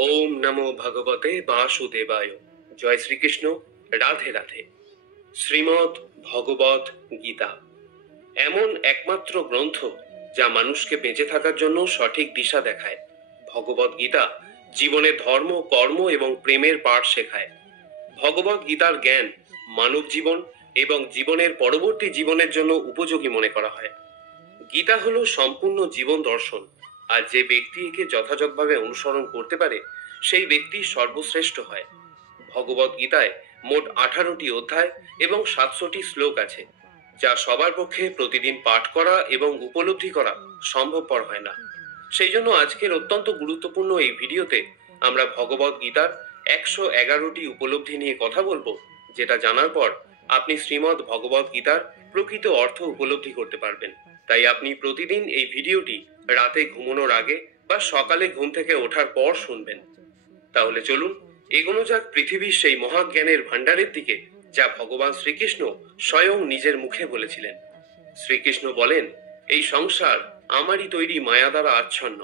ওম নমো ভগবতে বাসুদেবায়। জয় শ্রীকৃষ্ণ। রাধে রাধে। শ্রীমদ্ ভগবত গীতা এমন একমাত্র গ্রন্থ যা মানুষকে বেঁচে থাকার জন্য সঠিক দিশা দেখায়। ভগবত গীতা জীবনে ধর্ম, কর্ম এবং প্রেমের পাঠ শেখায়। ভগবত গীতার জ্ঞান মানব জীবন এবং জীবনের পরবর্তী জীবনের জন্য উপযোগী মনে করা হয়। গীতা হলো সম্পূর্ণ জীবন দর্শন, আর যে ব্যক্তি একে যথাযথভাবে অনুসরণ করতে পারে সেই ব্যক্তি সর্বশ্রেষ্ঠ হয়। ভগবত গীতায় মোট 18টি অধ্যায় এবং 700টি শ্লোক আছে, যা সবার পক্ষে প্রতিদিন পাঠ করা এবং উপলব্ধি করা সম্ভবপর হয় না। সেই জন্য আজকের অত্যন্ত গুরুত্বপূর্ণ এই ভিডিওতে আমরা ভগবত গীতার 111টি উপলব্ধি নিয়ে কথা বলবো, যেটা জানার পর আপনি শ্রীমদ্ ভগবত গীতার প্রকৃত অর্থ উপলব্ধি করতে পারবেন। তাই আপনি প্রতিদিন এই ভিডিওটি রাতে ঘুমানোর আগে বা সকালে ঘুম থেকে ওঠার পর শুনবেন। তাহলে চলুন এগোনো যাক পৃথিবীর সেই মহাজ্ঞানের ভান্ডারের দিকে, যা ভগবান শ্রীকৃষ্ণ স্বয়ং নিজের মুখে বলেছিলেন। শ্রীকৃষ্ণ বলেন, এই সংসার আমারই তৈরি মায়া দ্বারা আচ্ছন্ন।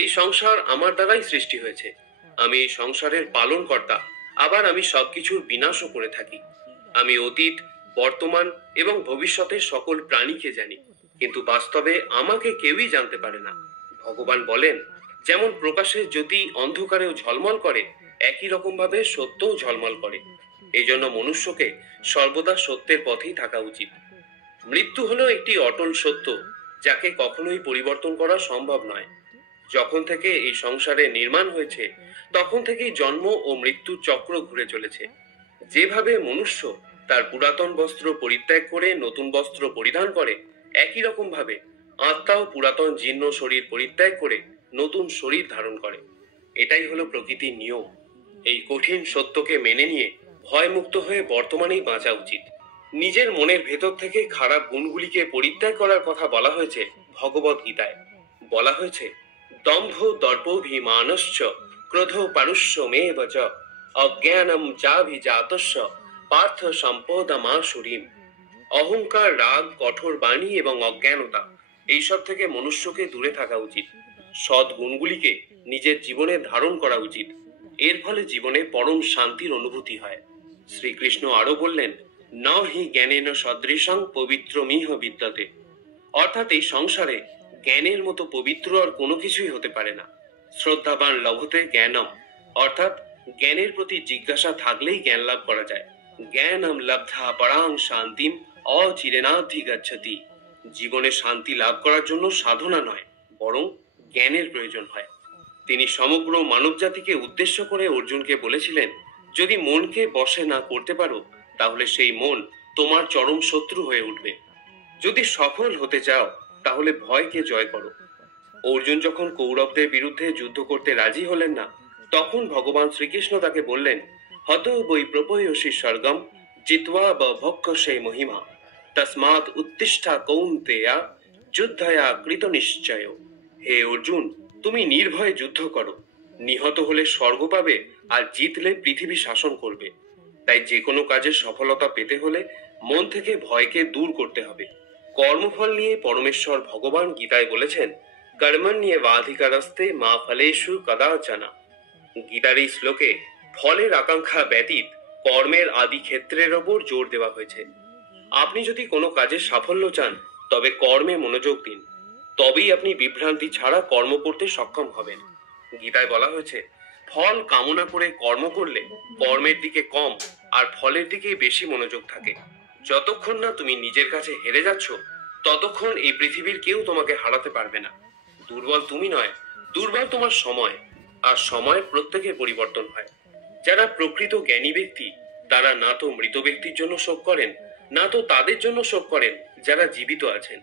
এই সংসার আমার দ্বারাই সৃষ্টি হয়েছে। আমি এই সংসারের পালন কর্তা, আবার আমি সবকিছুর বিনাশও করে থাকি। আমি অতীত, বর্তমান এবং ভবিষ্যতের সকল প্রাণীকে জানি, কিন্তু বাস্তবে আমাকে কেউই জানতে পারে না। ভগবান বলেন, যেমন প্রকাশের জ্যোতি অন্ধকারেও ঝলমল করে, একই রকম ভাবে সত্যও ঝলমল করে। এই জন্য মনুষ্যকে সর্বদা সত্যের পথেই থাকা উচিত। মৃত্যু হলো একটি অটল সত্য, যাকে কখনোই পরিবর্তন করা সম্ভব নয়। যখন থেকে এই সংসারে নির্মাণ হয়েছে, তখন থেকেই জন্ম ও মৃত্যুর চক্র ঘুরে চলেছে। যেভাবে মনুষ্য তার পুরাতন বস্ত্র পরিত্যাগ করে নতুন বস্ত্র পরিধান করে, একই রকম ভাবে আত্মাও পুরাতন জীর্ণ শরীর পরিত্যাগ করে নতুন শরীর ধারণ করে। এটাই হলো প্রকৃতির নিয়ম। এই কঠিন সত্যকে মেনে নিয়ে ভয়মুক্ত হয়ে বর্তমানেই বাঁচা উচিত। নিজের মনের ভেতর থেকে খারাপ গুণগুলিকে পরিত্যাগ করার কথা বলা হয়েছে ভগবত গীতায়। বলা হয়েছে, দম্ভ দর্পভিমানশ্চ ক্রোধ পারুষ্যমেব চ অজ্ঞানম চাভিজাতস্য পার্থ সম্পদমাসুরীম। অহংকার, রাগ, কঠোর বাণী এবং অজ্ঞানতা, এইসব থেকে মনুষ্যকে দূরে থাকা উচিত। সৎ গুণগুলিকে নিজের জীবনে ধারণ করা উচিত। এর ফলে জীবনে পরম শান্তির অনুভূতি হয়। শ্রীকৃষ্ণ আরো বললেন, ন হি জ্ঞানেন সদৃশং পবিত্রমিহ বিদ্যতে। অর্থাৎ এই সংসারে জ্ঞানের মতো পবিত্র আর কোনো কিছুই হতে পারে না। শ্রদ্ধাবান লভতে জ্ঞানম, অর্থাৎ জ্ঞানের প্রতি জিজ্ঞাসা থাকলেই জ্ঞান লাভ করা যায়। জ্ঞানম লব্ধা পরাং শান্তিম অচিরেনাধিগচ্ছতি। জীবনে শান্তি লাভ করার জন্য সাধনা নয়, বরং জ্ঞানের প্রয়োজন হয়। তিনি সমগ্র মানব জাতিকে উদ্দেশ্য করে অর্জুনকে বলেছিলেন, যদি মনকে বশে না করতে পারো, তাহলে সেই মন তোমার চরম শত্রু হয়ে উঠবে। যদি সফল হতে চাও, তাহলে ভয়কে জয় করো। অর্জুন যখন কৌরবদের বিরুদ্ধে যুদ্ধ করতে রাজি হলেন না, তখন ভগবান শ্রীকৃষ্ণ তাকে বললেন, হত বৈ প্রপয়সী স্বর্গম জিত্বা বভক্ষ সেই মহিমা তসমাৎ উত্তিষ্ঠা কৌন্তেয়া যুদ্ধয়া কৃত নিশ্চয়। হে অর্জুন, তুমি নির্ভয়ে যুদ্ধ করো। নিহত হলে স্বর্গ পাবে, আর জিতলে পৃথিবী শাসন করবে। তাই যে কোনো কাজে সফলতা পেতে হলে মন থেকে ভয়কে দূর করতে হবে। কর্মফল নিয়ে পরমেশ্বর ভগবান গীতায় বলেছেন, কর্মণ্যেবাধিকারস্তে মা ফলেষু কদাচনা। গীতার এই শ্লোকে ফলের আকাঙ্ক্ষা ব্যতীত কর্মের আদি ক্ষেত্রের ওপর জোর দেওয়া হয়েছে। আপনি যদি কোনো কাজে সাফল্য চান, তবে কর্মে মনোযোগ দিন। তবেই আপনি বিভ্রান্তি ছাড়া কর্ম করতে সক্ষম হবেন। গীতায় বলা হয়েছে, ফল কামনা করে কর্ম করলে কর্মের দিকে কম আর ফলের দিকে বেশি মনোযোগ থাকে। যতক্ষণ না তুমি নিজের কাছে হেরে যাচ্ছ, ততক্ষণ এই পৃথিবীর কেউ তোমাকে হারাতে পারবে না। দুর্বল তুমি নয়, দুর্বল তোমার সময়, আর সময় প্রত্যেকের পরিবর্তন হয়। যারা প্রকৃত জ্ঞানী ব্যক্তি, তারা না তো মৃত ব্যক্তির জন্য শোক করেন, না তো তাদের জন্য শোক করেন যারা জীবিত আছেন।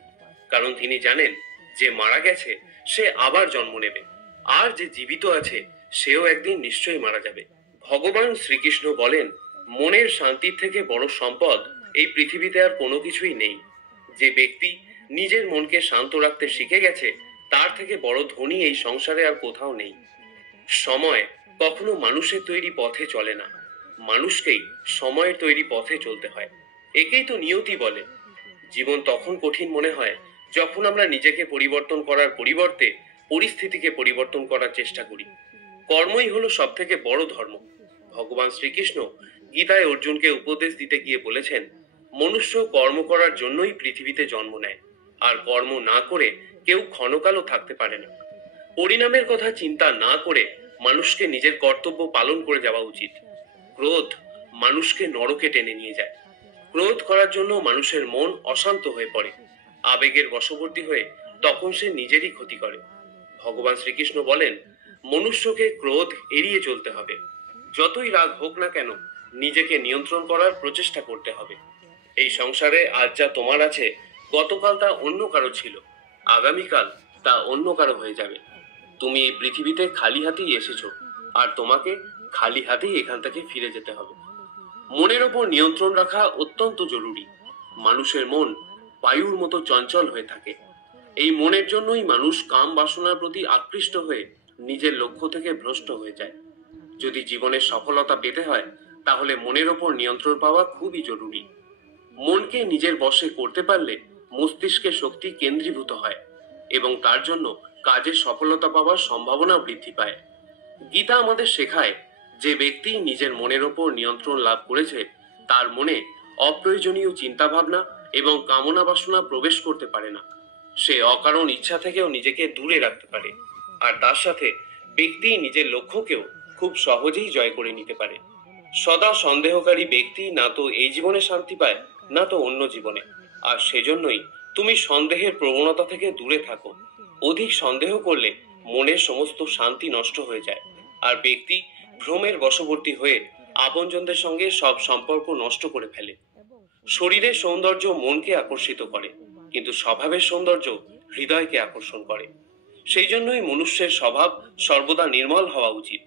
কারণ তিনি জানেন, যে মারা গেছে সে আবার জন্ম নেবে, আর যে জীবিত আছে সেও একদিন নিশ্চয়ই মারা যাবে। ভগবান শ্রীকৃষ্ণ বলেন, মনের শান্তির থেকে বড় সম্পদ এই পৃথিবীতে আর কোনো কিছুই নেই। যে ব্যক্তি নিজের মনকে শান্ত রাখতে শিখে গেছে, তার থেকে বড় ধনী এই সংসারে আর কোথাও নেই। সময় কখনো মানুষের তৈরি পথে চলে না, মানুষকেই সময়ের তৈরি পথে চলতে হয়। একেই তো নিয়তি বলে। জীবন তখন কঠিন মনে হয় যখন আমরা নিজেকে পরিবর্তন করার পরিবর্তে পরিস্থিতিকে পরিবর্তন করার চেষ্টা করি। কর্মই হলো সব থেকে বড় ধর্ম। ভগবান শ্রীকৃষ্ণ গীতায় অর্জুনকে উপদেশ দিতে গিয়ে বলেছেন, মনুষ্য কর্ম করার জন্যই পৃথিবীতে জন্ম নেয়, আর কর্ম না করে কেউ ক্ষণকালও থাকতে পারে না। পরিণামের কথা চিন্তা না করে মানুষকে নিজের কর্তব্য পালন করে যাওয়া উচিত। ক্রোধ মানুষকে নরকে টেনে নিয়ে যায়। ক্রোধ করার জন্য মানুষের মন অশান্ত হয়ে পড়ে, আবেগের বশবর্তী হয়ে তখন সে নিজেরই ক্ষতি করে। ভগবান শ্রীকৃষ্ণ বলেন, মনুষ্যকে ক্রোধ এড়িয়ে চলতে হবে। যতই রাগ হোক না কেন, নিজেকে নিয়ন্ত্রণ করার প্রচেষ্টা করতে হবে। এই সংসারে আজ যা তোমার আছে, গতকাল তা অন্য কারো ছিল, আগামীকাল তা অন্য কারো হয়ে যাবে। তুমি এই পৃথিবীতে খালি হাতেই এসেছো, আর তোমাকে খালি হাতেই এখান থেকে ফিরে যেতে হবে। মনের ওপর নিয়ন্ত্রণ রাখা অত্যন্ত জরুরি। মানুষের মন বায়ুর মতো চঞ্চল হয়ে থাকে। এই মনের জন্যই মানুষ কাম বাসনার প্রতি আকৃষ্ট হয়ে নিজের লক্ষ্য থেকে ভ্রষ্ট হয়ে যায়। যদি জীবনের সফলতা পেতে হয়, তাহলে মনের ওপর নিয়ন্ত্রণ পাওয়া খুবই জরুরি। মনকে নিজের বশে করতে পারলে মস্তিষ্কে শক্তি কেন্দ্রীভূত হয় এবং তার জন্য কাজে সফলতা পাওয়ার সম্ভাবনা বৃদ্ধি পায়। গীতা আমাদের শেখায়, যে ব্যক্তি নিজের মনের ওপর নিয়ন্ত্রণ লাভ করেছে, তার মনে অপ্রয়োজনীয় চিন্তাভাবনা এবং কামনা বাসনা প্রবেশ করতে পারে না। সে অকারণ ইচ্ছা থেকেও নিজেকে দূরে রাখতে পারে, আর তার সাথে ব্যক্তি নিজের লক্ষ্যকেও খুব সহজেই জয় করে নিতে পারে। সদা সন্দেহকারী ব্যক্তি না তো এই জীবনে শান্তি পায়, না তো অন্য জীবনে। আর সেজন্যই তুমি সন্দেহের প্রবণতা থেকে দূরে থাকো। অধিক সন্দেহ করলে মনের সমস্ত শান্তি নষ্ট হয়ে যায়, আর ব্যক্তি ভ্রমের বশবর্তী হয়ে আপনজনদের সঙ্গে সব সম্পর্ক নষ্ট করে ফেলে। শরীরের সৌন্দর্য মনকে আকর্ষিত করে, কিন্তু স্বভাবের সৌন্দর্য হৃদয়কে আকর্ষণ করে। সেই জন্যই মনুষ্যের স্বভাব সর্বদা নির্মল হওয়া উচিত।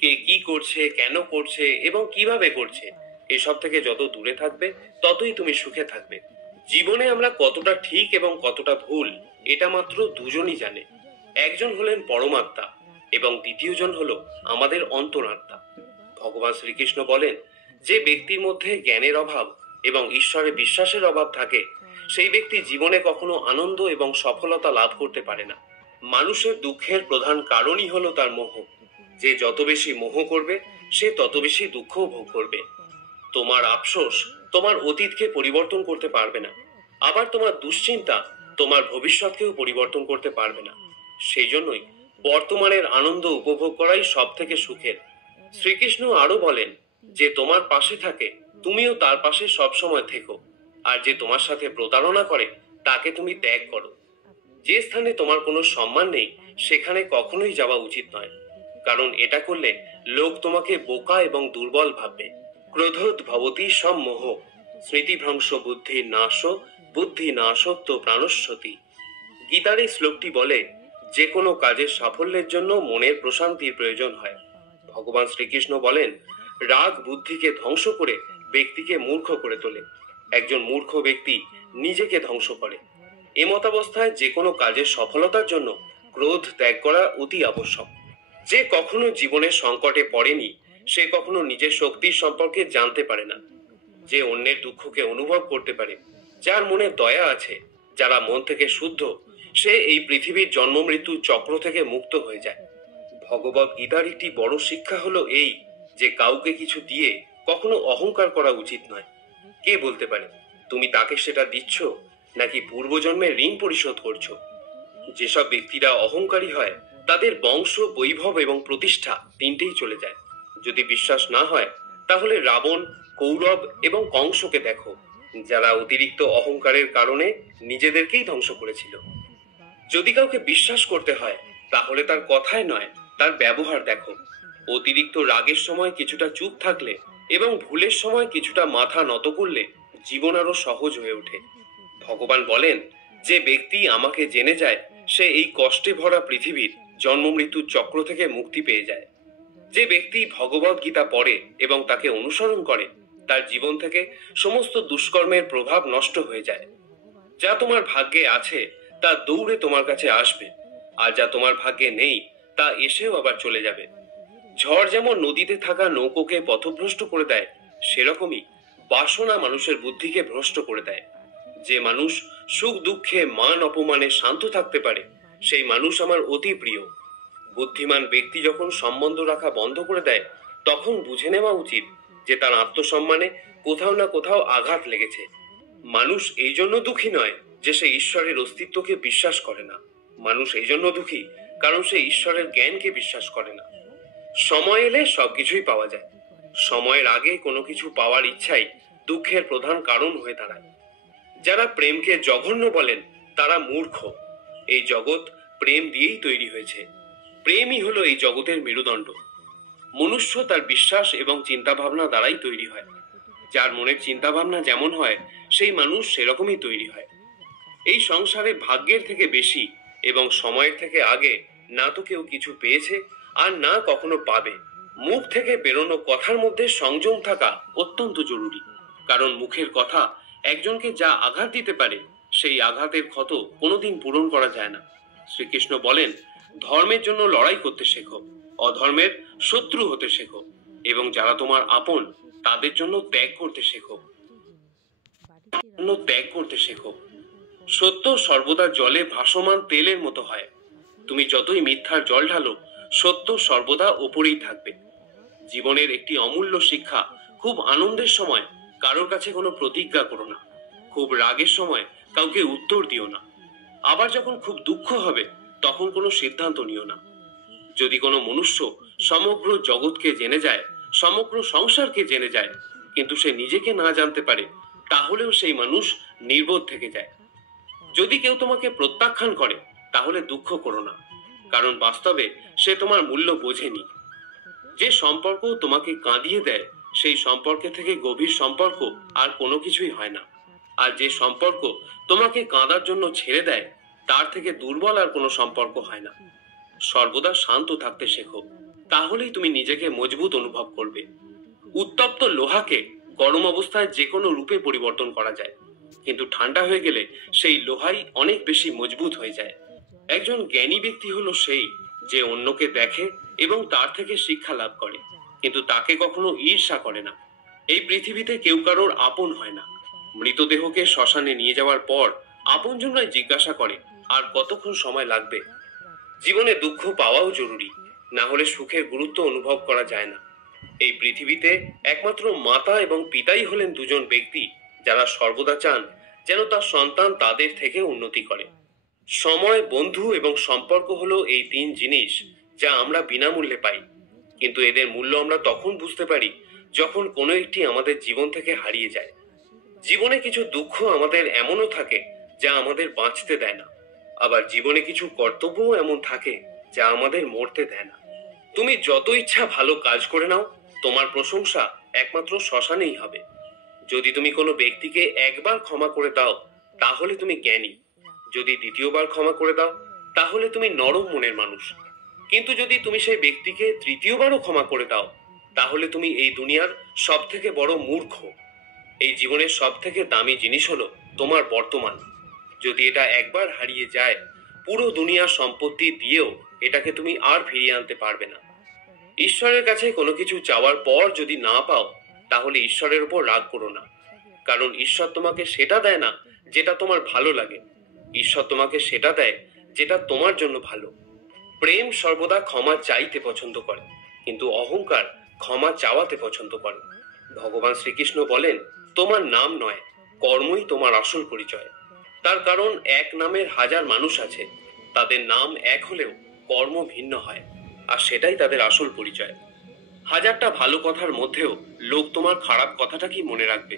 কে কি করছে, কেন করছে এবং কিভাবে করছে, এসব থেকে যত দূরে থাকবে, ততই তুমি সুখে থাকবে। জীবনে আমরা কতটা ঠিক এবং কতটা ভুল, এটা মাত্র দুজনই জানে। একজন হলেন পরমাত্মা এবং দ্বিতীয়জন হলো আমাদের অন্তরাত্মা। ভগবান শ্রীকৃষ্ণ বলেন, যে ব্যক্তির মধ্যে জ্ঞানের অভাব এবং ঈশ্বরে বিশ্বাসের অভাব থাকে, সেই ব্যক্তি জীবনে কখনো আনন্দ এবং সফলতা লাভ করতে পারে না। মানুষের দুঃখের প্রধান কারণই হলো তার মোহ। যে যত বেশি মোহ করবে, সে তত বেশি দুঃখ ভোগ করবে। তোমার আফসোস তোমার অতীতকে পরিবর্তন করতে পারবে না, আবার তোমার দুশ্চিন্তা তোমার ভবিষ্যৎকেও পরিবর্তন করতে পারবে না। সেই জন্যই বর্তমানের আনন্দ উপভোগ করাই সব থেকে সুখের। শ্রীকৃষ্ণ আরো বলেন, যে তোমার পাশে থাকে তুমিও তার পাশে সবসময় থেকো, আর যে তোমার সাথে প্রতারণা করে তাকে তুমি ত্যাগ করো। যে স্থানে তোমার কোনো সম্মান নেই, সেখানে কখনোই যাওয়া উচিত নয়, কারণ এটা করলে লোক তোমাকে বোকা এবং দুর্বল ভাববে। ক্রোধোৎ ভবতি সম্মোহ, স্মৃতিভ্রংশ বুদ্ধি নাশ, বুদ্ধি নাশত্ব প্রাণস্যতি। গীতার এই শ্লোকটি বলে, যে কোনো কাজের সাফল্যের জন্য মনের প্রশান্তির প্রয়োজন হয়। ভগবান শ্রীকৃষ্ণ বলেন, রাগ বুদ্ধিকে ধ্বংস করে ব্যক্তিকে মূর্খ করে তোলে। একজন মূর্খ ব্যক্তি নিজেকে ধ্বংস করে। এমতাবস্থায় যে কোনো কাজের সফলতার জন্য ক্রোধ ত্যাগ করা অতি আবশ্যক। যে কখনো জীবনের সংকটে পড়েনি, সে কখনো নিজের শক্তির সম্পর্কে জানতে পারে না। যে অন্যের দুঃখকে অনুভব করতে পারে, যার মনে দয়া আছে, যারা মন থেকে শুদ্ধ, সে এই পৃথিবীর জন্ম মৃত্যু চক্র থেকে মুক্ত হয়ে যায়। ভগবত গীতার একটি বড় শিক্ষা হলো এই, যে কাউকে কিছু দিয়ে কখনো অহংকার করা উচিত নয়। কে বলতে পারে তুমি তাকে সেটা দিচ্ছ, নাকি পূর্বজন্মের ঋণ পরিশোধ করছো? যেসব ব্যক্তিরা অহংকারী হয়, তাদের বংশ, বৈভব এবং প্রতিষ্ঠা তিনটেই চলে যায়। যদি বিশ্বাস না হয়, তাহলে রাবণ, কৌরব এবং কংসকে দেখো, যারা অতিরিক্ত অহংকারের কারণে নিজেদেরকেই ধ্বংস করেছিল। যদি কাউকে বিশ্বাস করতে হয়, তাহলে তার কথায় নয়, তার ব্যবহার দেখো। অতিরিক্ত রাগের সময় কিছুটা চুপ থাকলে এবং ভুলের সময় কিছুটা মাথা নত করলে জীবন আরো সহজ হয়ে ওঠে। ভগবান বলেন, যে ব্যক্তি আমাকে জেনে যায়, সে এই কষ্টে ভরা পৃথিবীর জন্ম মৃত্যুর চক্র থেকে মুক্তি পেয়ে যায়। যে ব্যক্তি ভগবত গীতা পড়ে এবং তাকে অনুসরণ করে, তার জীবন থেকে সমস্ত দুষ্কর্মের প্রভাব নষ্ট হয়ে যায়। যা তোমার ভাগ্যে আছে তা দৌড়ে তোমার কাছে আসবে, আর যা তোমার ভাগ্যে নেই তা এসেও আবার চলে যাবে। ঝড় যেমন নদীতে থাকা নৌকোকে পথভ্রষ্ট করে দেয়, সেরকমই বাসনা মানুষের বুদ্ধিকে ভ্রষ্ট করে দেয়। যে মানুষ সুখ দুঃখে মান অপমানে শান্ত থাকতে পারে, সেই মানুষ আমার অতি প্রিয়। বুদ্ধিমান ব্যক্তি যখন সম্বন্ধ রাখা বন্ধ করে দেয় তখন বুঝে নেওয়া উচিত যে তার আত্মসম্মানে কোথাও না কোথাও আঘাত লেগেছে। মানুষ এই জন্য দুঃখী নয় যে সে ঈশ্বরের অস্তিত্বকে বিশ্বাস করে না। মানুষ এই জন্য দুঃখী কারণ সে ঈশ্বরের জ্ঞানকে বিশ্বাস করে না। সময় এলে সবকিছুই পাওয়া যায়। সময়ের আগে কোনো কিছু পাওয়ার ইচ্ছাই দুঃখের প্রধান কারণ হয়ে দাঁড়ায়। যারা প্রেমকে জঘন্য বলেন তারা মূর্খ। এই জগৎ প্রেম দিয়েই তৈরি হয়েছে। প্রেমই হলো এই জগতের মেরুদণ্ড। মনুষ্য তার বিশ্বাস এবং চিন্তাভাবনা দ্বারাই তৈরি হয়। যার মনের চিন্তাভাবনা যেমন হয় সেই মানুষ সেরকমই তৈরি হয়। এই সংসারে ভাগ্যের থেকে বেশি এবং সময়ের থেকে আগে না তো কেউ কিছু পেয়েছে আর না কখনো পাবে। মুখ থেকে বেরোনো কথার মধ্যে সংযম থাকা অত্যন্ত জরুরি, কারণ মুখের কথা একজনকে যা আঘাত দিতে পারে সেই আঘাতের ক্ষত কোনোদিন পূরণ করা যায় না। শ্রীকৃষ্ণ বলেন, ধর্মের জন্য লড়াই করতে শেখো, অধর্মের শত্রু হতে শেখো, এবং যারা তোমার আপন তাদের জন্য ত্যাগ করতে শেখো। ত্যাগ করতে শেখো। সত্য সর্বদা জলে ভাসমান তেলের মতো হয়। তুমি যতই মিথ্যার জল ঢালো, সত্য সর্বদা ওপরেই থাকবে। জীবনের একটি অমূল্য শিক্ষা, খুব আনন্দের সময় কারোর কাছে কোনো প্রতিজ্ঞা করো না। খুব রাগের সময় কাউকে উত্তর দিও না। আবার যখন খুব দুঃখ হবে তখন কোনো সিদ্ধান্ত নিও না। যদি কোনো মনুষ্য সমগ্র জগৎকে জেনে যায়, সমগ্র সংসারকে জেনে যায়, কিন্তু সে নিজেকে না জানতে পারে, তাহলেও সেই মানুষ নির্বোধ থেকে যায়। যদি কেউ তোমাকে প্রত্যাখ্যান করে তাহলে দুঃখ করো না, কারণ বাস্তবে সে তোমার মূল্য বোঝেনি। যে সম্পর্ক তোমাকে কাঁদিয়ে দেয় সেই সম্পর্কে থেকে গভীর সম্পর্ক আর কোনো কিছুই হয় না। আর যে সম্পর্ক তোমাকে কাঁদার জন্য ছেড়ে দেয় তার থেকে দুর্বল আর কোনো সম্পর্ক হয় না। সর্বদা শান্ত থাকতে শেখো, তাহলেই তুমি নিজেকে মজবুত অনুভব করবে। উত্তপ্ত লোহাকে গরম অবস্থায় যে কোনো রূপে পরিবর্তন করা যায়, কিন্তু ঠান্ডা হয়ে গেলে সেই লোহাই অনেক বেশি মজবুত হয়ে যায়। একজন জ্ঞানী ব্যক্তি হলো সেই যে অন্যকে দেখে এবং তার থেকে শিক্ষা লাভ করে, কিন্তু তাকে কখনো ঈর্ষা করে না। এই পৃথিবীতে কেউ কারোর আপন হয় না। মৃতদেহকে শ্মশানে নিয়ে যাওয়ার পর আপনজনরাই জিজ্ঞাসা করে আর কতক্ষণ সময় লাগবে। জীবনে দুঃখ পাওয়াও জরুরি, না হলে সুখের গুরুত্ব অনুভব করা যায় না। এই পৃথিবীতে একমাত্র মাতা এবং পিতাই হলেন দুজন ব্যক্তি যারা সর্বদা চান যেন তার সন্তান তাদের থেকে উন্নতি করে। সময়, বন্ধু এবং সম্পর্ক হলো এই তিন জিনিস যা আমরা বিনামূল্যে পাই, কিন্তু এদের মূল্য আমরা তখন বুঝতে পারি যখন কোনো একটি আমাদের জীবন থেকে হারিয়ে যায়। জীবনে কিছু দুঃখ আমাদের এমনও থাকে যা আমাদের বাঁচতে দেয় না, আবার জীবনে কিছু কর্তব্যও এমন থাকে যা আমাদের মরতে দেয় না। তুমি যত ইচ্ছা ভালো কাজ করে নাও, তোমার প্রশংসা একমাত্র শ্মশানেই হবে। যদি তুমি কোনো ব্যক্তিকে একবার ক্ষমা করে দাও তাহলে তুমি জ্ঞানী, যদি দ্বিতীয়বার ক্ষমা করে দাও তাহলে তুমি নরম মনের মানুষ, কিন্তু যদি তুমি সেই ব্যক্তিকে তৃতীয়বারও ক্ষমা করে দাও তাহলে তুমি এই দুনিয়ার সব থেকে বড় মূর্খ। এই জীবনের সব থেকে দামি জিনিস হলো তোমার বর্তমান। যদি এটা একবার হারিয়ে যায়, পুরো দুনিয়ার সম্পত্তি দিয়েও এটাকে তুমি আর ফিরিয়ে আনতে পারবে না। ঈশ্বরের কাছে কোনো কিছু চাওয়ার পর যদি না পাও তাহলে ঈশ্বরের উপর রাগ করো না, কারণ ঈশ্বর তোমাকে সেটা দেয় না যেটা তোমার ভালো লাগে। ঈশ্বর তোমাকে সেটা দেয় যেটা তোমার জন্য ভালো। প্রেম সর্বদা ক্ষমা চাইতে পছন্দ করে, কিন্তু অহংকার ক্ষমা চাওয়াতে পছন্দ করে। ভগবান শ্রীকৃষ্ণ বলেন, তোমার নাম নয়, কর্মই তোমার আসল পরিচয়। তার কারণ এক নামের হাজার মানুষ আছে, তাদের নাম এক হলেও কর্ম ভিন্ন হয়, আর সেটাই তাদের আসল পরিচয়। হাজারটা ভালো কথার মধ্যেও লোক তোমার খারাপ কথাটা কি মনে রাখবে?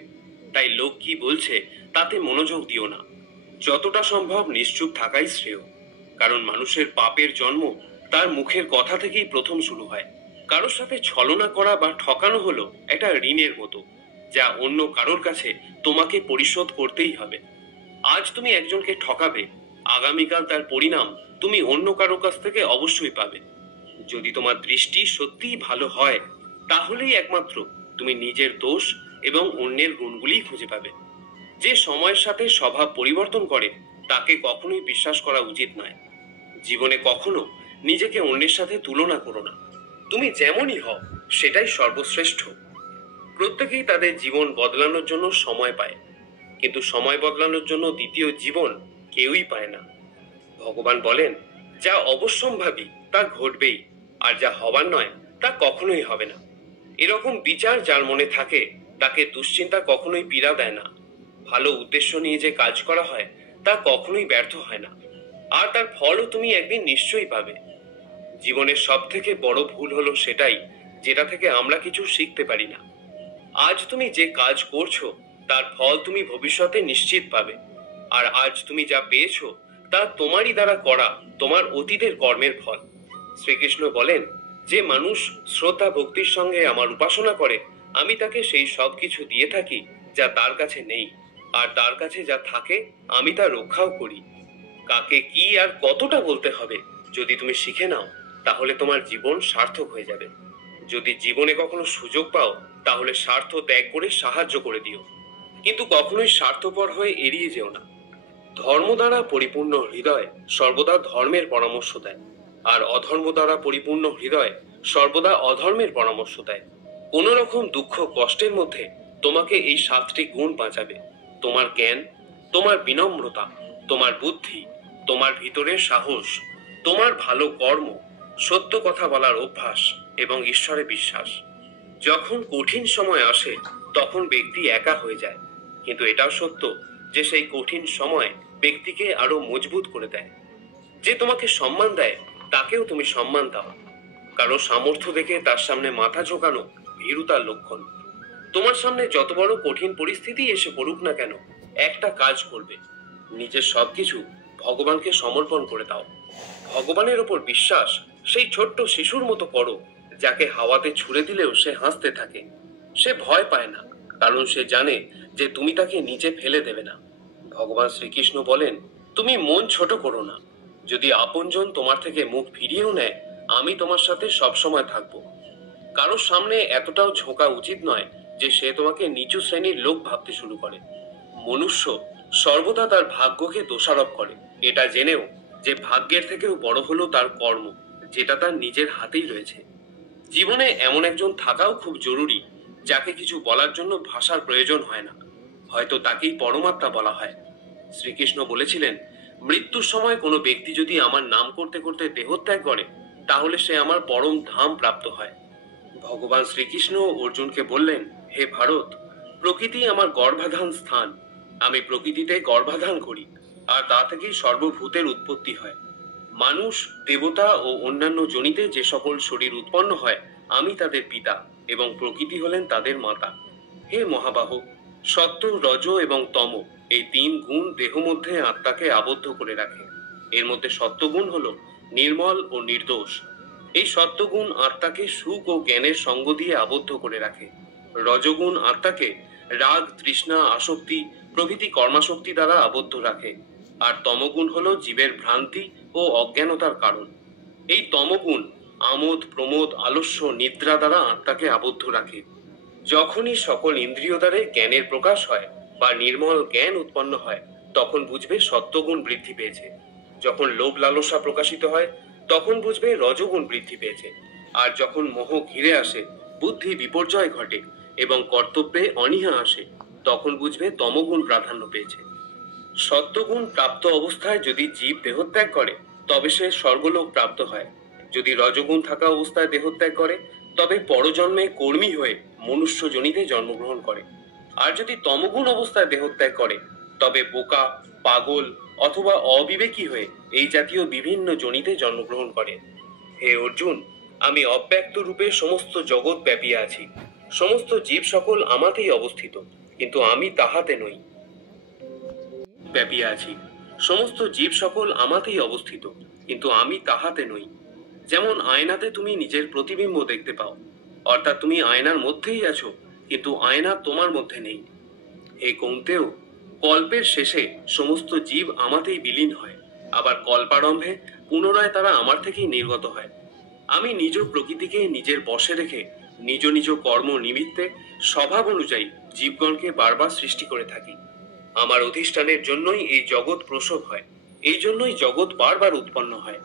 তাই লোক কি বলছে তাতে মনোযোগ দিও না। যতটা সম্ভব নিশ্চুপ থাকাই শ্রেয়, কারণ মানুষের পাপের জন্ম তার মুখের কথা থেকেই প্রথম শুরু হয়। কারোর সাথে ছলনা করা বা ঠকানো হলো একটা ঋণের মতো, যা অন্য কারোর কাছে তোমাকে পরিশোধ করতেই হবে। আজ তুমি একজনকে ঠকাবে, আগামীকাল তার পরিণাম তুমি অন্য কারোর কাছ থেকে অবশ্যই পাবে। যদি তোমার দৃষ্টি সত্যিই ভালো হয় তাহলেই একমাত্র তুমি নিজের দোষ এবং অন্যের গুণগুলি খুঁজে পাবে। যে সময়ের সাথে স্বভাব পরিবর্তন করে তাকে কখনোই বিশ্বাস করা উচিত নয়। জীবনে কখনো নিজেকে অন্যের সাথে তুলনা করো না। তুমি যেমনই হও সেটাই সর্বশ্রেষ্ঠ। প্রত্যেকেই তাদের জীবন বদলানোর জন্য সময় পায়, কিন্তু সময় বদলানোর জন্য দ্বিতীয় জীবন কেউই পায় না। ভগবান বলেন, যা অবশ্যম্ভাবী তা ঘটবেই, আর যা হবার নয় তা কখনোই হবে না। এরকম বিচার যার মনে থাকে তাকে দুশ্চিন্তা কখনোই পীড়া দেয় না। ভালো উদ্দেশ্য নিয়ে যে কাজ করা হয় তা কখনোই ব্যর্থ হয় না, আর তার ফলও তুমি একদিন নিশ্চয়ই পাবে। জীবনের সব থেকে বড় ভুল হলো সেটাই, যেটা থেকে আমরা কিছু শিখতে পারি না। আজ তুমি যে কাজ করছো তার ফল তুমি ভবিষ্যতে নিশ্চিত পাবে, আর আজ তুমি যা পেয়েছো তা তোমারই দ্বারা করা তোমার অতীতের কর্মের ফল। শ্রীকৃষ্ণ বলেন, যে মানুষ শ্রদ্ধা ভক্তির সঙ্গে আমার উপাসনা করে আমি তাকে সেই সব কিছু দিয়ে থাকি যা তার কাছে নেই, আর তার কাছে যা থাকে আমি তা রক্ষাও করি। কাকে কি আর কতটা বলতে হবে যদি তুমি শিখে নাও, তাহলে তোমার জীবন সার্থক হয়ে যাবে। যদি জীবনে কখনো সুযোগ পাও তাহলে স্বার্থ ত্যাগ করে সাহায্য করে দিও, কিন্তু কখনোই স্বার্থপর হয়ে এড়িয়ে যেও না। ধর্ম দ্বারা পরিপূর্ণ হৃদয় সর্বদা ধর্মের পরামর্শ দেয়, আর অধর্ম দ্বারা পরিপূর্ণ হৃদয় সর্বদা অধর্মের পরামর্শ দেয়। কোন রকম দুঃখ কষ্টের মধ্যে তোমাকে এই 7টি গুণ বাঁচাবে: তোমার জ্ঞান, তোমার বিনম্রতা, তোমার বুদ্ধি, তোমার ভিতরের সাহস, তোমার ভালো কর্ম, সত্য কথা বলার অভ্যাস এবং ঈশ্বরে বিশ্বাস। যখন কঠিন সময় আসে তখন ব্যক্তি একা হয়ে যায়, কিন্তু এটাও সত্য যে সেই কঠিন সময় ব্যক্তিকে আরো মজবুত করে দেয়। যে তোমাকে সম্মান দেয় তাকেও তুমি সম্মান দাও। কারো সামর্থ্য দেখে তার সামনে মাথা ঝোঁকানো ভীরুতার লক্ষণ। তোমার সামনে যত বড় কঠিন পরিস্থিতি এসে পড়ুক না কেন, একটা কাজ করবে: নিজের সবকিছু ভগবানকে সমর্পণ করে দাও। ভগবানের ওপর বিশ্বাস সেই ছোট্ট শিশুর মতো করো যাকে হাওয়াতে ছুড়ে দিলেও সে হাসতে থাকে। সে ভয় পায় না, কারণ সে জানে যে তুমি তাকে নিচে ফেলে দেবে না। ভগবান শ্রীকৃষ্ণ বলেন, তুমি মন ছোট করো না। যদি আপনজন তোমার থেকে মুখ ফিরিয়েও নেয়, আমি তোমার সাথে সবসময় থাকবো। কারোর সামনে এতটাও ঝোঁকা উচিত নয় যে সে তোমাকে নিচু শ্রেণীর লোক ভাবতে শুরু করে। মনুষ্য সর্বদা তার ভাগ্যকে দোষারোপ করে, এটা জেনেও যে ভাগ্যের থেকেও বড় হলো তার কর্ম, যেটা তার নিজের হাতেই রয়েছে। জীবনে এমন একজন থাকাও খুব জরুরি যাকে কিছু বলার জন্য ভাষার প্রয়োজন হয় না, হয়তো তাকেই পরমাত্মা বলা হয়। শ্রীকৃষ্ণ বলেছিলেন, মৃত্যুর সময় কোনো ব্যক্তি যদি আমার নাম করতে করতে দেহত্যাগ করে তাহলে সে আমার পরম ধাম প্রাপ্ত হয়। ভগবান শ্রীকৃষ্ণ অর্জুনকে বললেন, হে ভারত, প্রকৃতি আমার গর্ভাধান স্থান। আমি প্রকৃতিতে গর্ভাধান করি, আর তা থেকেই সর্বভূতের উৎপত্তি হয়। মানুষ, দেবতা ও অন্যান্য জনিতে যে সকল শরীর উৎপন্ন হয় আমি তাদের পিতা, এবং প্রকৃতি হলেন তাদের মাতা। হে মহাবাহ, সত্য, রজ এবং তম এই 3 গুণ দেহ মধ্যে আত্মাকে আবদ্ধ করে রাখে। এর মধ্যে সত্যগুণ হলো নির্মল ও নির্দোষ। এই সত্যগুণ আত্মাকে সুখ ও জ্ঞানের সঙ্গ দিয়ে আবদ্ধ করে রাখে। রজগুণ আত্মাকে রাগ, তৃষ্ণা, আসক্তি প্রভৃতি কর্মাশক্তি দ্বারা আবদ্ধ রাখে। আর তমগুণ হলো জীবের ভ্রান্তি ও অজ্ঞানতার কারণ। এই তমগুণ আমোদ, প্রমোদ, আলস্য, নিদ্রা দ্বারা আত্মাকে আবদ্ধ রাখে। যখনই সকল ইন্দ্রিয় দ্বারে জ্ঞানের প্রকাশ হয় বা নির্মল জ্ঞান উৎপন্ন হয় তখন বুঝবে সত্যগুণ বৃদ্ধি পেয়েছে। যখন লোভ লালসা প্রকাশিত হয় তখন বুঝবে রজগুণ বৃদ্ধি পেয়েছে। আর যখন মোহ ঘিরে আসে, বুদ্ধি বিপর্যয় ঘটে এবং কর্তব্যে অনীহা আসে, তখন বুঝবে তমগুণ প্রাধান্য পেয়েছে। সত্যগুণ প্রাপ্ত অবস্থায় যদি জীব দেহত্যাগ করে তবে সে স্বর্গলোক প্রাপ্ত হয়। যদি রজগুণ থাকা অবস্থায় দেহত্যাগ করে তবে পরজন্মে কর্মী হয়ে মনুষ্য যোনিতে জন্মগ্রহণ করে। আর যদি তমগুণ অবস্থায় দেহত্যাগ করে তবে বোকা, পাগল অথবা অবিবেকী হয়ে এই জাতীয় বিভিন্ন যোনিতে জন্মগ্রহণ করে। হে অর্জুন, আমি অব্যক্ত রূপে সমস্ত জগৎ ব্যাপিয়া আছি। সমস্ত জীব সকল আমাতেই অবস্থিত, কিন্তু আমি তাহাতে নই। ব্যাপিয়া আছি, সমস্ত জীব সকল আমাতেই অবস্থিত, কিন্তু আমি তাহাতে নই। যেমন আয়নাতে তুমি নিজের প্রতিবিম্ব দেখতে পাও, অর্থাৎ তুমি আয়নার মধ্যেই আছো, কিন্তু আয়না তোমার মধ্যে নেই। হে কৌন্তেয়, কল্পের শেষে সমস্ত জীব আমাতেই বিলীন হয়, আবার কল্পারম্ভে পুনরায় তারা আমার থেকেই নির্গত হয়। আমি নিজ প্রকৃতিকে নিজের বশে রেখে নিজ নিজ কর্ম নিমিত্তে স্বভাব অনুযায়ী জীবগণকে বারবার সৃষ্টি করে থাকি। আমার অধিষ্ঠানের জন্যই এই জগৎ প্রসব হয়, এই জন্যই জগৎ বারবার উৎপন্ন হয়।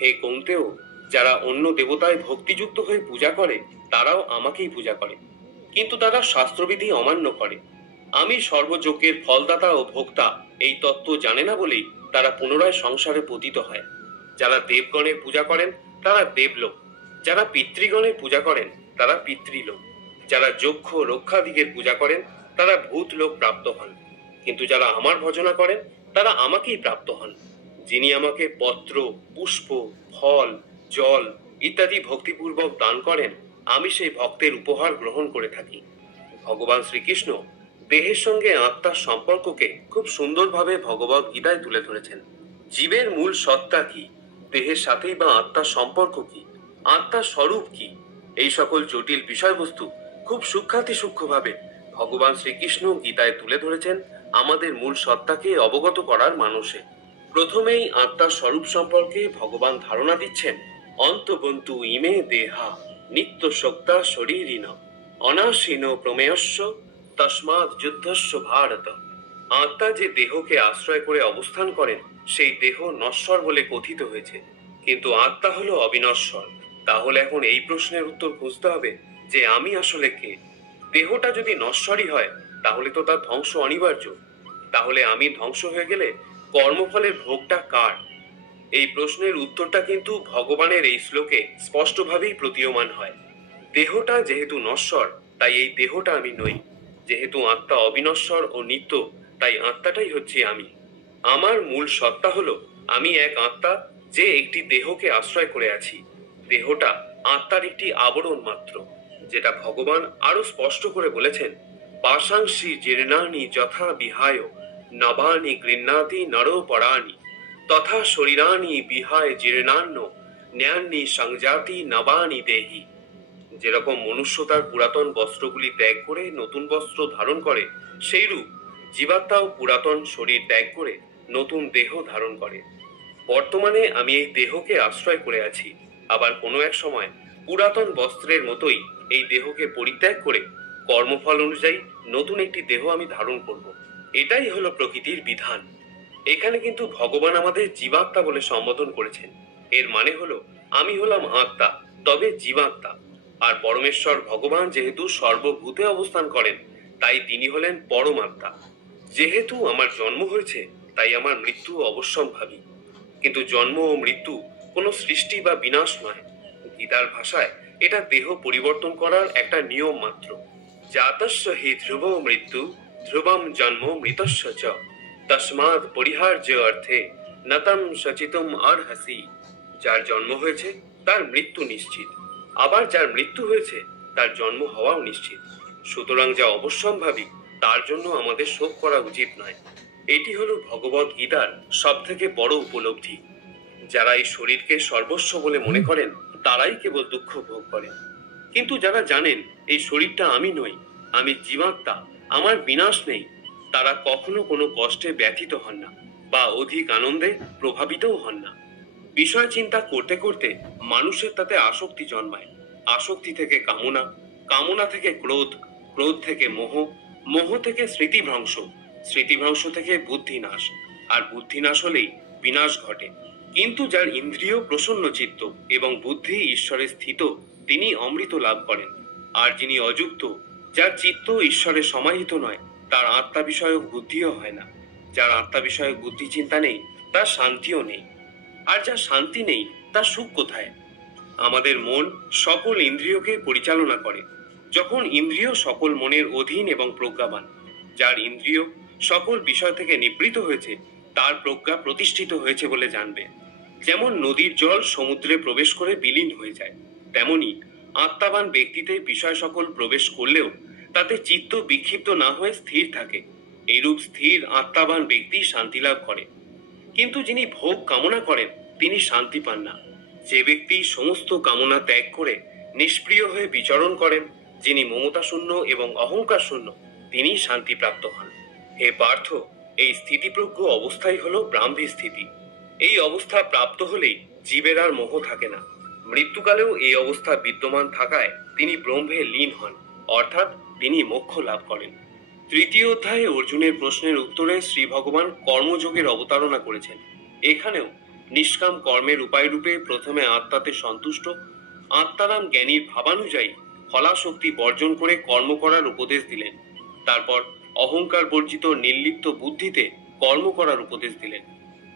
হে কৌন্তেয়, যারা অন্য দেবতায় ভক্তিযুক্ত হয়ে পূজা করে তারাও আমাকেই পূজা করে, কিন্তু তারা শাস্ত্রবিধি অমান্য করে। আমি সর্বযজ্ঞের ফলদাতা ও ভোক্তা এই তত্ত্ব জানে না বলেই তারা পুনরায় সংসারে পতিত হয়। যারা দেবগণের পূজা করেন তারা দেবলোক, যারা পিতৃগণের পূজা করেন তারা পিতৃলোক, যারা যক্ষ রক্ষাদিগের পূজা করেন তারা ভূতলোক প্রাপ্ত হন, কিন্তু যারা আমার ভজনা করেন তারা আমাকেই প্রাপ্ত হন। যিনি আমাকে পত্র, পুষ্প, ফল, জল ইত্যাদি ভক্তিপূর্বক দান করেন, আমি সেই ভক্তের উপহার গ্রহণ করে থাকি। ভগবান শ্রীকৃষ্ণ দেহের সঙ্গে আত্মার সম্পর্ককে খুব সুন্দরভাবে ভগবত গীতায় তুলে ধরেছেন। জীবের মূল সত্তা কি, দেহের সাথেই বা আত্মার সম্পর্ক কি, আত্মার স্বরূপ কি, এই সকল জটিল বিষয়বস্তু খুব সূক্ষ্মভাবে ভগবান শ্রীকৃষ্ণ গীতায় তুলে ধরেছেন আমাদের মূল সত্তাকে অবগত করার মানুষে। প্রথমেই আত্মার স্বরূপ সম্পর্কে ভগবান ধারণা দিচ্ছেন, অন্তবন্তু ইমে দেহা নিত্য শক্তা শরীরিণ অনাসীন প্রমেয়স্য তস্মাৎ যুদ্ধস্য ভারত। আত্মা যে দেহকে আশ্রয় করে অবস্থান করেন সেই দেহ নশ্বর বলে কথিত হয়েছে, কিন্তু আত্মা হলো অবিনশ্বর। তাহলে এখন এই প্রশ্নের উত্তর খুঁজতে হবে যে আমি আসলে কে। দেহটা যদি নশ্বরই হয় তাহলে তো তার ধ্বংস অনিবার্য। তাহলে আমি ধ্বংস হয়ে গেলে কর্মফলের ভোগটা কার? এই প্রশ্নের উত্তরটা কিন্তু ভগবানের এই শ্লোকে স্পষ্টভাবেই প্রতীয়মান হয়। দেহটা যেহেতু নশ্বর তাই এই দেহটা আমি নই, যেহেতু আত্মা অবিনশ্বর ও নিত্য তাই আত্মাটাই হচ্ছে আমি। আমার মূল সত্তা হলো আমি এক আত্মা যে একটি দেহকে আশ্রয় করে আছি। দেহটা আত্মার একটি আবরণ মাত্র, যেটা ভগবান আরো স্পষ্ট করে বলেছেন, পাশাংশি জীর্ণানি যথা বিহায় নবানি গৃহ্ণাতি নরপরাণি তথা শরীরানি বিহায় জীর্ণান্ন ন্যান্নি সংজাতি নবানি দেহি। যেরকম মনুষ্য তার পুরাতন বস্ত্রগুলি ত্যাগ করে নতুন বস্ত্র ধারণ করে, সেইরূপ জীবাত্মাও পুরাতন শরীর ত্যাগ করে নতুন দেহ ধারণ করে। বর্তমানে আমি এই দেহকে আশ্রয় করে আছি, আবার কোনো এক সময় পুরাতন বস্ত্রের মতোই এই দেহকে পরিত্যাগ করে কর্মফল অনুযায়ী নতুন একটি দেহ আমি ধারণ করব। এটাই হলো প্রকৃতির বিধান। এখানে কিন্তু ভগবান আমাদের জীবাত্মা বলে সম্বোধন করেছেন। এর মানে হলো আমি হলাম আত্মা, তবে জীবাত্মা। আর পরমেশ্বর ভগবান যেহেতু সর্বভূতে অবস্থান করেন তাই তিনি হলেন পরমাত্মা। যেহেতু আমার জন্ম হয়েছে তাই আমার মৃত্যু অবশ্যম্ভাবী, কিন্তু জন্ম ও মৃত্যু কোনো সৃষ্টি বা বিনাশ নয়। গীতার ভাষায় এটা দেহ পরিবর্তন করার একটা নিয়ম মাত্র। জাতস্য হি ধ্রুব মৃত্যু ধ্রুবম জন্ম মৃতস্য চ তস্মাৎ পরিহার্য অর্থে নতম সচিতম অর্হসি। যার জন্ম হয়েছে তার মৃত্যু নিশ্চিত, আবার যার মৃত্যু হয়েছে তার জন্ম হওয়াও নিশ্চিত। সুতরাং যা অবশ্যম্ভাবী তার জন্য আমাদের শোক করা উচিত নয়। এটি হলো ভগবত গীতার সব থেকে বড় উপলব্ধি। যারা এই শরীরকে সর্বস্ব বলে মনে করেন তারাই কেবল দুঃখ ভোগ করেন, কিন্তু যারা জানেন এই শরীরটা আমি নই, আমি জীবাত্মা, আমার বিনাশ নেই, তারা কখনো কোনো কষ্টে ব্যথিত হন না বা অধিক আনন্দে প্রভাবিতও হন না। বিষয় চিন্তা করতে করতে মানুষের তাতে আসক্তি জন্মায়। আসক্তি থেকে কামনা, কামনা থেকে ক্রোধ, ক্রোধ থেকে মোহ, মোহ থেকে স্মৃতিভ্রংশ, স্মৃতিভ্রংশ থেকে বুদ্ধিনাশ, আর বুদ্ধিনাশ হলেই বিনাশ ঘটে। কিন্তু যার ইন্দ্রিয় প্রসন্ন চিত্ত এবং বুদ্ধি ঈশ্বরে স্থিত, তিনি অমৃত লাভ করেন। আর যিনি অযুক্ত, যার চিত্ত ঈশ্বরে সমাহিত নয়, তার আত্মা বিষয়ক বুদ্ধিও হয় না। যার আত্মা বিষয়ক বুদ্ধি চিন্তা নেই তার শান্তিও নেই। আর যার শান্তি নেই তার সুখ কোথায়? আমাদের মন সকল ইন্দ্রিয়কে পরিচালনা করে। যখন ইন্দ্রিয় সকল মনের অধীন এবং প্রজ্ঞাবান, যার ইন্দ্রিয় সকল বিষয় থেকে নিবৃত হয়েছে তার প্রজ্ঞা প্রতিষ্ঠিত হয়েছে বলে জানবে। যেমন নদীর জল সমুদ্রে প্রবেশ করে বিলীন হয়ে যায়, তেমনি আত্মাবান ব্যক্তিতে বিষয় সকল প্রবেশ করলেও তাতে চিত্ত বিক্ষিপ্ত না হয়ে স্থির থাকে। এইরূপ স্থির আত্মাবান ব্যক্তি শান্তি লাভ করে। কিন্তু যিনি ভোগ কামনা করেন তিনি শান্তি পান না। যে ব্যক্তি সমস্ত কামনা ত্যাগ করে নিষ্প্রিয় হয়ে বিচরণ করেন, যিনি মমতা শূন্য এবং অহংকার শূন্য, তিনি শান্তি প্রাপ্ত হন। হে পার্থ, এই স্থিতিপ্রজ্ঞ অবস্থাই হলো ব্রাহ্মী স্থিতি। এই অবস্থা প্রাপ্ত হলেই জীবের আর মোহ থাকে না। মৃত্যুকালেও এই অবস্থা বিদ্যমান থাকায় তিনি ব্রহ্মে লীন হন, অর্থাৎ তিনি মোক্ষ লাভ করেন। তৃতীয় অধ্যায়ে অর্জুনের প্রশ্নের উত্তরে শ্রী ভগবান কর্মযোগের অবতারণা করেছেন। এখানেও নিষ্কাম কর্মের উপায় রূপে প্রথমে আত্মাতে সন্তুষ্ট, আত্মারাম জ্ঞানীর ভাবানুযায়ী ফলাশক্তি বর্জন করে কর্ম করার উপদেশ দিলেন। তারপর অহংকার বর্জিত নির্লিপ্ত বুদ্ধিতে কর্ম করার উপদেশ দিলেন।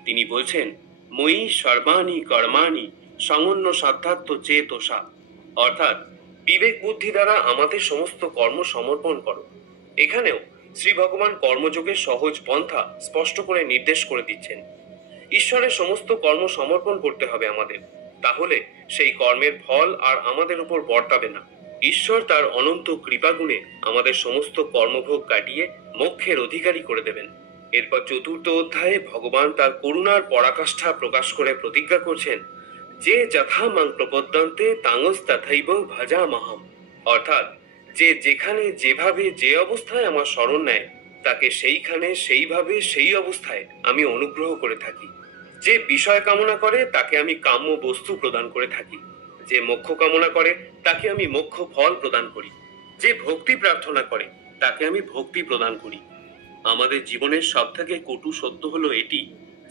তিনি বলছেন, মই সর্বাণি কর্মাণি সামান্য সাধ্যাত্ম চেতসা, অর্থাৎ বিবেক বুদ্ধি দ্বারা আমাদের সমস্ত কর্ম সমর্পণ করো। এখানেও শ্রী ভগবান কর্মযোগের সহজ পন্থা স্পষ্ট করে নির্দেশ করে দিচ্ছেন। ঈশ্বরের সমস্ত কর্ম সমর্পণ করতে হবে আমাদের, তাহলে সেই কর্মের ফল আর আমাদের উপর বর্তাবে না। ঈশ্বর তার অনন্ত কৃপাগুণে আমাদের সমস্ত কর্মভোগ কাটিয়ে মোক্ষের অধিকারী করে দেবেন। এরপর চতুর্থ অধ্যায়ে ভগবান তার করুণার পরাকাষ্ঠা প্রকাশ করে প্রতিজ্ঞা করছেন, যে যথা মাং প্রপদ্যন্তে তাঙস তথৈব ভজামহম, অর্থাৎ যে যেখানে যেভাবে যে অবস্থায় আমার শরণ নেয় তাকে সেইখানে সেইভাবে সেই অবস্থায় আমি অনুগ্রহ করে থাকি। যে বিষয় কামনা করে তাকে আমি কাম্য বস্তু প্রদান করে থাকি। যে মোক্ষ কামনা করে তাকে আমি মোক্ষ ফল প্রদান করি। যে ভক্তি প্রার্থনা করে তাকে আমি ভক্তি প্রদান করি। আমাদের জীবনের সব থেকে কটু সত্য হলো এটি,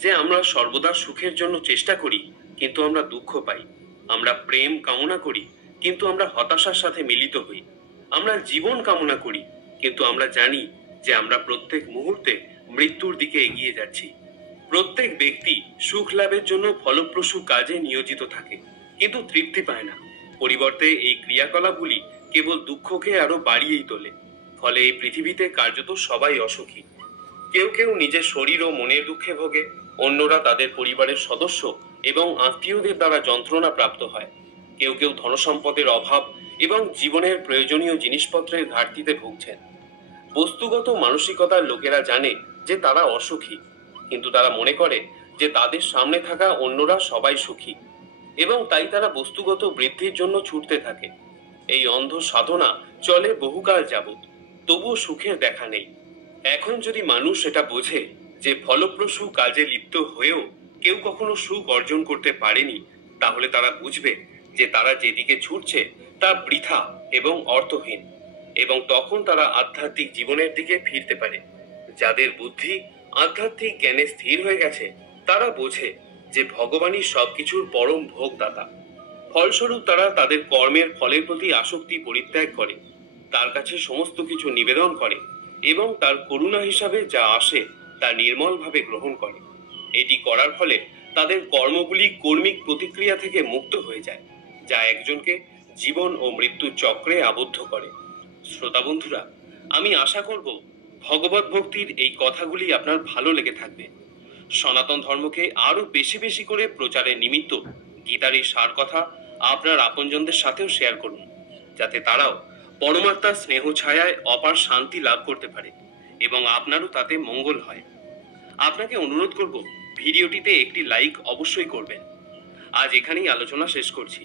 যে আমরা সর্বদা সুখের জন্য চেষ্টা করি কিন্তু আমরা দুঃখ পাই। আমরা প্রেম কামনা করি কিন্তু আমরা হতাশার সাথে মিলিত হই। আমরা জীবন কামনা করি কিন্তু আমরা জানি যে আমরা প্রত্যেক মুহূর্তে মৃত্যুর দিকে এগিয়ে যাচ্ছি। প্রত্যেক ব্যক্তি সুখ লাভের জন্য ফলপ্রসূ কাজে নিয়োজিত থাকে কিন্তু তৃপ্তি পায় না। পরিবর্তে এই ক্রিয়াকলাপগুলি কেবল দুঃখকে আরো বাড়িয়েই তোলে। ফলে এই পৃথিবীতে কার্যত সবাই অসুখী। কেউ কেউ নিজের শরীর ও মনের দুঃখে ভোগে, অন্যরা তাদের পরিবারের সদস্য এবং আত্মীয়দের দ্বারা যন্ত্রণা প্রাপ্ত হয়। কেউ কেউ ধনসম্পদের অভাব এবং জীবনের প্রয়োজনীয় জিনিসপত্রের ঘাটতিতে ভুগছেন। বস্তুগত মানসিকতার লোকেরা জানে যে তারা অসুখী, কিন্তু তারা মনে করে যে তাদের সামনে থাকা অন্যরা সবাই সুখী, এবং তাই তারা বস্তুগত বৃদ্ধির জন্য ছুটতে থাকে। এই অন্ধ সাধনা চলে বহুকাল যাবৎ, তবুও সুখের দেখা নেই। এখন যদি মানুষ এটা বোঝে যে ফলপ্রসূ কাজে লিপ্ত হয়েও কেউ কখনো সুখ অর্জন করতে পারেনি, তাহলে তারা বুঝবে যে তারা যেদিকে ছুটছে তা বৃথা এবং অর্থহীন, এবং তখন তারা আধ্যাত্মিক জীবনের দিকে ফিরতে পারে। যাদের বুদ্ধি আধ্যাত্মিক জ্ঞানে স্থির হয়ে গেছে তারা বোঝে যে ভগবানই সবকিছুর পরম ভোগদাতা। ফলস্বরূপ তারা তাদের কর্মের ফলের প্রতি আসক্তি পরিত্যাগ করে, তার কাছে সমস্ত কিছু নিবেদন করে এবং তার করুণা হিসাবে যা আসে তা নির্মলভাবে গ্রহণ করে। এটি করার ফলে তাদের কর্মগুলি কর্মিক প্রতিক্রিয়া থেকে মুক্ত হয়ে যায়, যা একজনকে জীবন ও মৃত্যুর চক্রে আবদ্ধ করে। শ্রোতা বন্ধুরা, আমি আশা করব ভগবত ভক্তির এই কথাগুলি আপনার ভালো লেগে থাকবে। সনাতন ধর্মকে আরো বেশি বেশি করে প্রচারের নিমিত্ত গীতার এই সার কথা আপনার আপনজনদের সাথেও শেয়ার করুন, যাতে তারাও পরমাত্মার স্নেহ ছায়ায় অপার শান্তি লাভ করতে পারে এবং আপনারও তাতে মঙ্গল হয়। আপনাকে অনুরোধ করব, ভিডিওটিতে একটি লাইক অবশ্যই করবেন। আজ এখানেই আলোচনা শেষ করছি।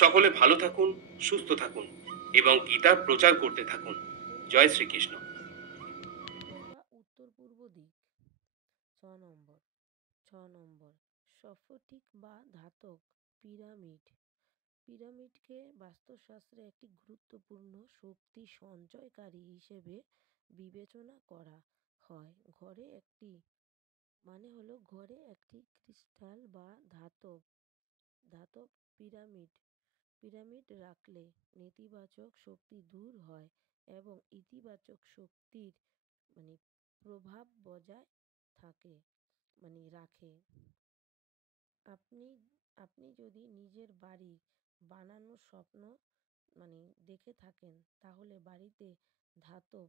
সকলে ভালো থাকুন, সুস্থ থাকুন এবং গীতার প্রচার করতে থাকুন। জয় শ্রীকৃষ্ণ। বা উত্তর পূর্ব দিক। 6 নম্বর। 6 নম্বর, স্ফটিক বা ধাতব পিরামিড। পিরামিডকে বাস্তুশাস্ত্রে একটি গুরুত্বপূর্ণ শক্তি সঞ্চয়কারী হিসেবে বিবেচনা করা হয়। ঘরে একটি ক্রিস্টাল বা ধাতব ধাতব পিরামিড পিরামিড রাখলে নেতিবাচক শক্তি দূর হয় এবং ইতিবাচক শক্তির মানে প্রভাব বজায় থাকে রাখে। আপনি আপনি যদি নিজের বাড়ি বানানোর স্বপ্ন দেখে থাকেন, তাহলে বাড়িতে ধাতব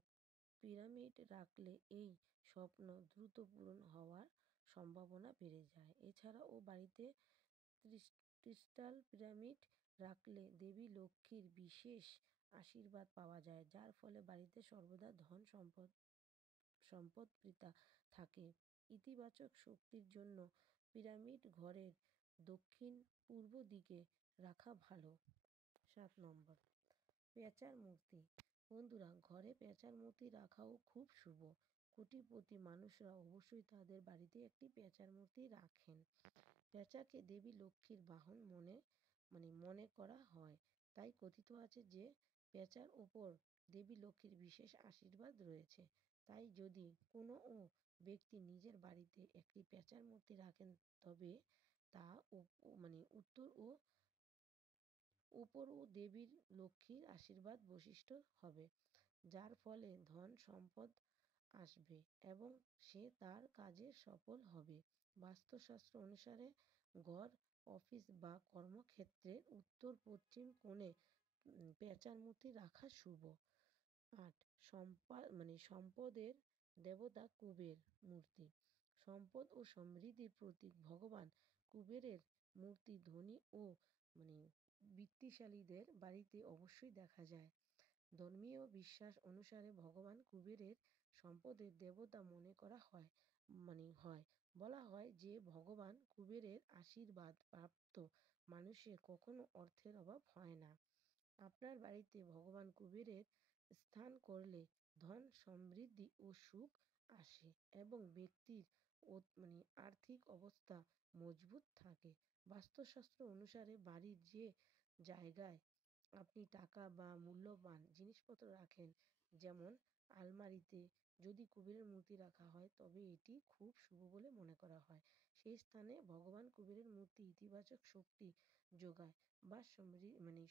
পিরামিড রাখলে এই স্বপ্ন দ্রুত পূরণ হওয়ার সম্ভাবনা বেড়ে যায়। এছাড়াও বাড়িতে ক্রিস্টাল পিরামিড রাখলে দেবী লক্ষ্মীর বিশেষ আশীর্বাদ পাওয়া যায়, যার ফলে বাড়িতে সর্বদা ধন সম্পদ থাকে। ইতিবাচক শক্তির জন্য পিরামিড ঘরের দক্ষিণ পূর্ব দিকে রাখা ভালো। 7 নম্বর, পেঁচার মূর্তি। বন্ধুরা, ঘরে পেঁচার মূর্তি রাখাও খুব শুভ। কোটিপতি মানুষরা অবশ্যই তাদের বাড়িতে একটি পেঁচার মূর্তি রাখেন। পেঁচাকে দেবী লক্ষ্মীর বাহন মনে করা হয়। তাই কথিত আছে যে পেঁচার উপর দেবী লক্ষ্মীর বিশেষ আশীর্বাদ রয়েছে। তাই যদি কোনো ব্যক্তি নিজের বাড়িতে একটি পেঁচার মূর্তি রাখেন, তবে তা উত্তর ও উপর ও দেবী লক্ষ্মীর আশীর্বাদ বৈশিষ্ট্য হবে, যার ফলে ধন সম্পদ আসবে এবং সে তার কাজে সফল হবে। বাস্তুশাস্ত্র অনুসারে ঘর অফিস বা কর্মক্ষেত্রের উত্তর পশ্চিম কোণে পেঁচার মূর্তি রাখা শুভ। ৮. সম্পদের দেবতা কুবের মূর্তি। সম্পদ ও সমৃদ্ধির প্রতীক ভগবান কুবেরের মূর্তি ধনী ও মানে বিত্তশালীদের বাড়িতে অবশ্যই দেখা যায়। ধর্মীয় বিশ্বাস অনুসারে ভগবান কুবেরের সম্পদের দেবতা মনে করা হয়। বলা হয় যে ভগবান কুবেরের আশীর্বাদ প্রাপ্ত মানুষের কখনো অর্থের অভাব হয় না। আপনার বাড়িতে ভগবান কুবেরের স্থান করলে ধন সমৃদ্ধি ও সুখ আসে এবং ব্যক্তির ও আর্থিক অবস্থা মজবুত থাকে। বাস্তুশাস্ত্র অনুসারে বাড়ির যে জায়গায় আপনি টাকা বা মূল্যবান জিনিসপত্র রাখেন, যেমন আলমারিতে যদি কুবেরের মূর্তি রাখা হয় তবে এটি খুব শুভ বলে মনে করা হয়। সেই স্থানে ভগবান কুবেরের মূর্তি ইতিবাচক শক্তি যোগায় বা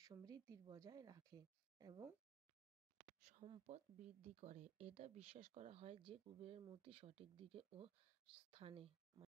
সমৃদ্ধির বজায় রাখে এবং সম্পদ বৃদ্ধি করে। এটা বিশ্বাস করা হয় যে কুবেরের মূর্তি সঠিক দিকে ও স্থানে